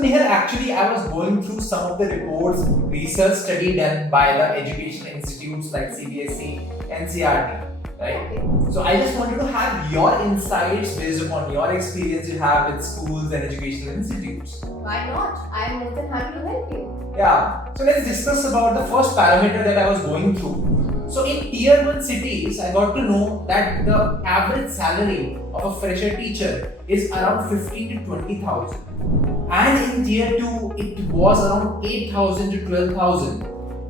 So Nihal, actually I was going through some of the reports, research study done by the education institutes like CBSE, NCRT, right? So I just wanted to have your insights based upon your experience you have with schools and educational institutes. Why not? I am more than happy to help you. Yeah, so let's discuss about the first parameter that I was going through. So in tier 1 cities, I got to know that the average salary of a fresher teacher is around 15 to 20,000. And in tier 2, it was around 8,000 to 12,000.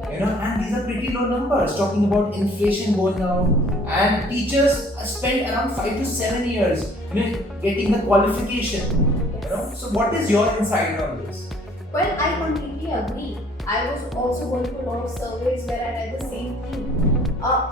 And these are pretty low numbers, talking about inflation going on. And teachers spend around 5 to 7 years, getting the qualification. So what is your insight on this? Well, I completely agree. I was also going through a lot of surveys where I read the same thing.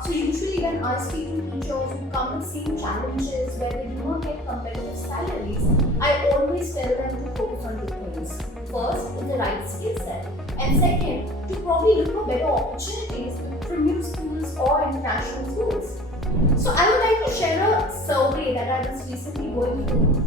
So usually when I speak to teachers who come with same challenges where they do not get competitive salaries, I always tell them to focus on two things. First, is the right skill set. And second, to probably look for better opportunities with premium schools or international schools. So I would like to share a survey that I was recently going through.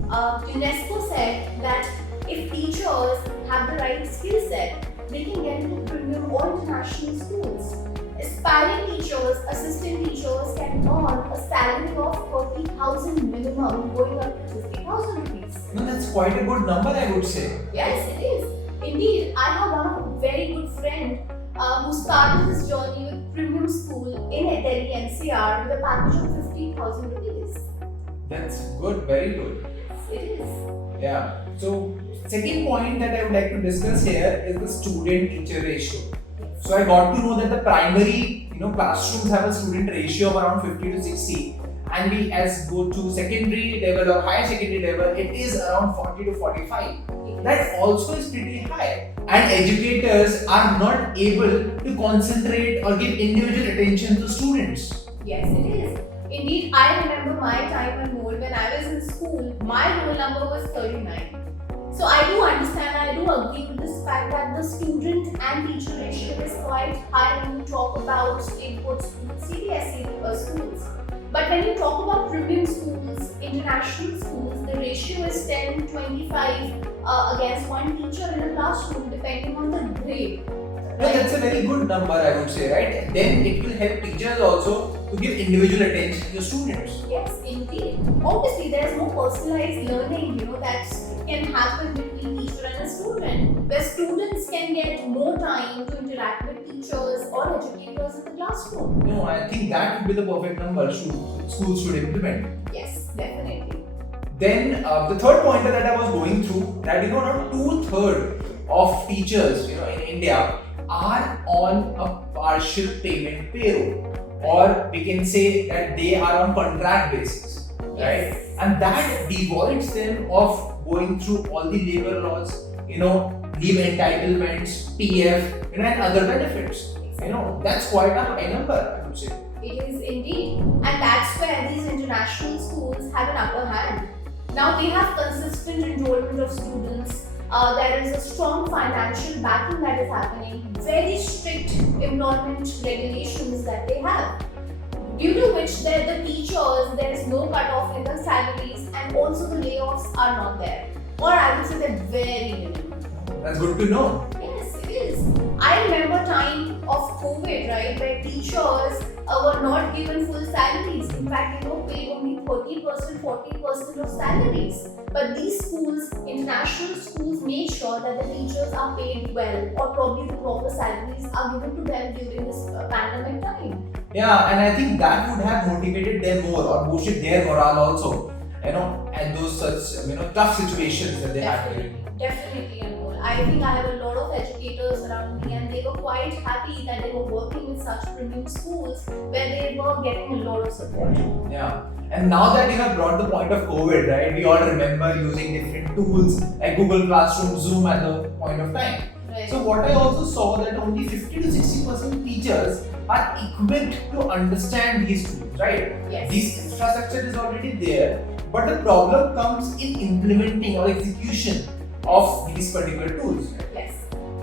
UNESCO said that if teachers have the right skill set, they can get into premium or international schools. Aspiring teachers, assistant teachers can earn a salary of 40,000 minimum going up to 50,000 rupees. That's quite a good number, I would say. Yes, it is. Indeed, I have one very good friend who started his journey with premium school in Delhi NCR with a package of 50,000 rupees. That's good, very good. Yes, it is. Yeah. So, second point that I would like to discuss here is the student-teacher ratio. So I got to know that the primary, classrooms have a student ratio of around 50 to 60, and we as go to secondary level or higher secondary level, it is around 40 to 45. That also is pretty high, and educators are not able to concentrate or give individual attention to students. Yes, it is. Indeed, I remember my time enrolled when I was in school. My roll number was 39. So I do understand, I do agree with this fact that the student and teacher ratio is quite high when you talk about state board schools, CBSE schools. But when you talk about premium schools, international schools, the ratio is 10-25 against one teacher in a classroom depending on the grade. Well, that's a very good number, I would say, right? Then it will help teachers also to give individual attention to the students. Yes, indeed. Obviously, there's more personalized learning, that can happen between teacher and a student, where students can get more time to interact with teachers or educators in the classroom. I think that would be the perfect number schools should implement. Yes, definitely. Then the third pointer that I was going through, that around 2/3 of teachers, in India are on a partial payment payroll, or we can say that they are on contract basis, right? Yes. And that devoids them of going through all the labor laws, leave entitlements, PF, and other benefits. That's quite a high number, I would say. It is indeed. And that's where these international schools have an upper hand. Now they have consistent enrollment of students. There is a strong financial backing that is happening, very strict employment regulations that they have, due to which the teachers, there is no cut-off in the salaries, and also the layoffs are not there. Or I would say they're very minimal. That's good to know. Yes, it is. I remember time of COVID, right, where teachers were not given full salaries. In fact, they were paid only 30%, 40% of salaries. But these schools, international schools, make sure that the teachers are paid well, or probably the proper salaries are given to them during this pandemic time. Yeah, and I think that would have motivated them more or boosted their morale also, and those such, tough situations that they had. Definitely, Anmol. I think I have a lot of educators around me, and they were quite happy that they were working with such premium schools where they were getting a lot of support. Yeah. And now that you have brought the point of COVID, right, we all remember using different tools like Google Classroom, Zoom at the point of time. Right. So what I also saw that only 50 to 60% teachers are equipped to understand these tools, right? Yes. This infrastructure is already there, but the problem comes in implementing or execution of these particular tools. Yes.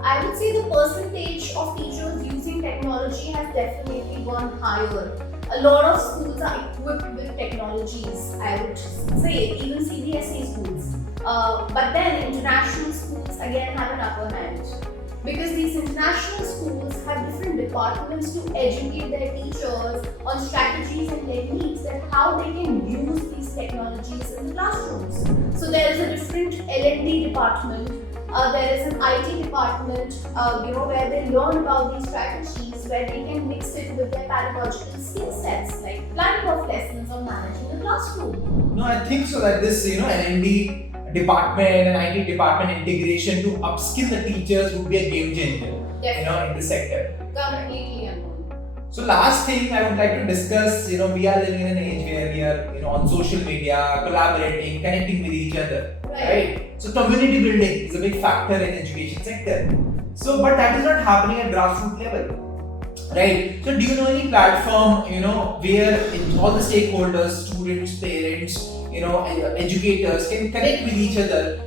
I would say the percentage of teachers using technology has definitely gone higher. A lot of schools are equipped with technologies, I would say, even CBSE schools. But then international schools again have an upper hand. Because these international schools have different departments to educate their teachers on strategies and techniques and how they can use these technologies in the classrooms. So there is a different L&D department, there is an IT department, where they learn about these strategies, where they can mix it with their pedagogical skill sets, like planning of lessons or managing the classroom. No, I think so that this, L&D department and IT department integration to upskill the teachers would be a game changer, in the sector. Completely unknown. So last thing I would like to discuss, we are living in an age where we are, on social media, collaborating, connecting with each other, right? So community building is a big factor in education sector. So, but that is not happening at grassroots level, right? So do you know any platform, where all the stakeholders, students, parents, educators can connect with each other,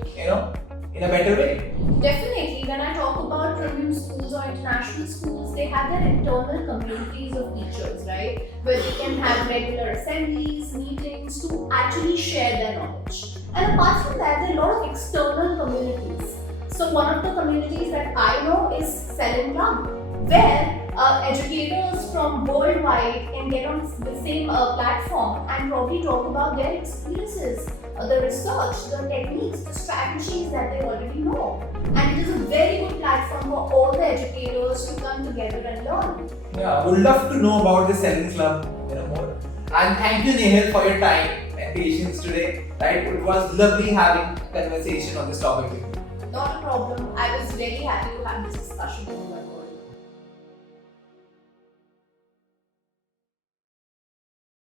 in a better way? Definitely, when I talk about Premium schools or international schools, they have their internal communities of teachers, right? Where they can have regular assemblies, meetings to actually share their knowledge. And apart from that, there are a lot of external communities. So one of the communities that I know is Selling Club, where educators from worldwide can get on the same platform and probably talk about their experiences, the research, the techniques, the strategies that they already know. And it is a very good platform for all the educators to come together and learn. Yeah, would love to know about the Selling Club, more. And thank you, Nehal, for your time and patience today. Right, it was lovely having a conversation on this topic with you. Not a problem. I was really happy to have this discussion with you.